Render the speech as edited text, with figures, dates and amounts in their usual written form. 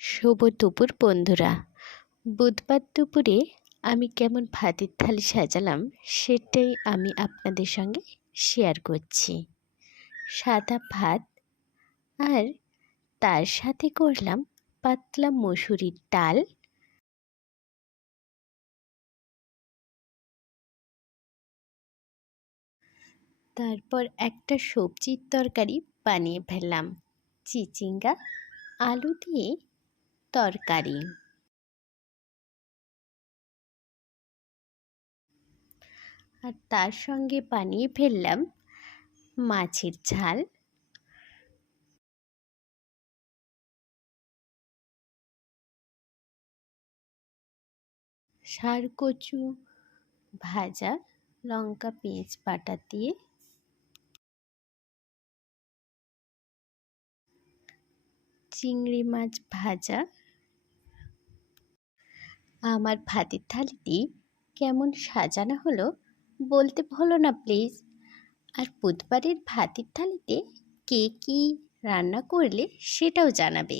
শুভ দুপুর বন্ধুরা। বুধবার দুপুরে আমি কেমন ভাতের থালি সাজালাম সেটাই আমি আপনাদের সঙ্গে শেয়ার করছি। সাদা ভাত আর তার সাথে করলাম পাতলা মসুরির ডাল, তারপর একটা সবজির তরকারি বানিয়ে ফেললাম, চিচিঙ্গা আলু দিয়ে তরকারি। আর তার সঙ্গে বানিয়ে ফেললাম মাছের ঝাল, ষাঁড় কচু ভাজা, লঙ্কা পেঁয়াজ বাটা দিয়ে, চিংড়ি মাছ ভাজা। আমার ভাতের থালিটি কেমন সাজানো হলো বলতে ভুলো না প্লিজ। আর বুধবারের ভাতের থালিতে কে কী রান্না করলে সেটাও জানাবে।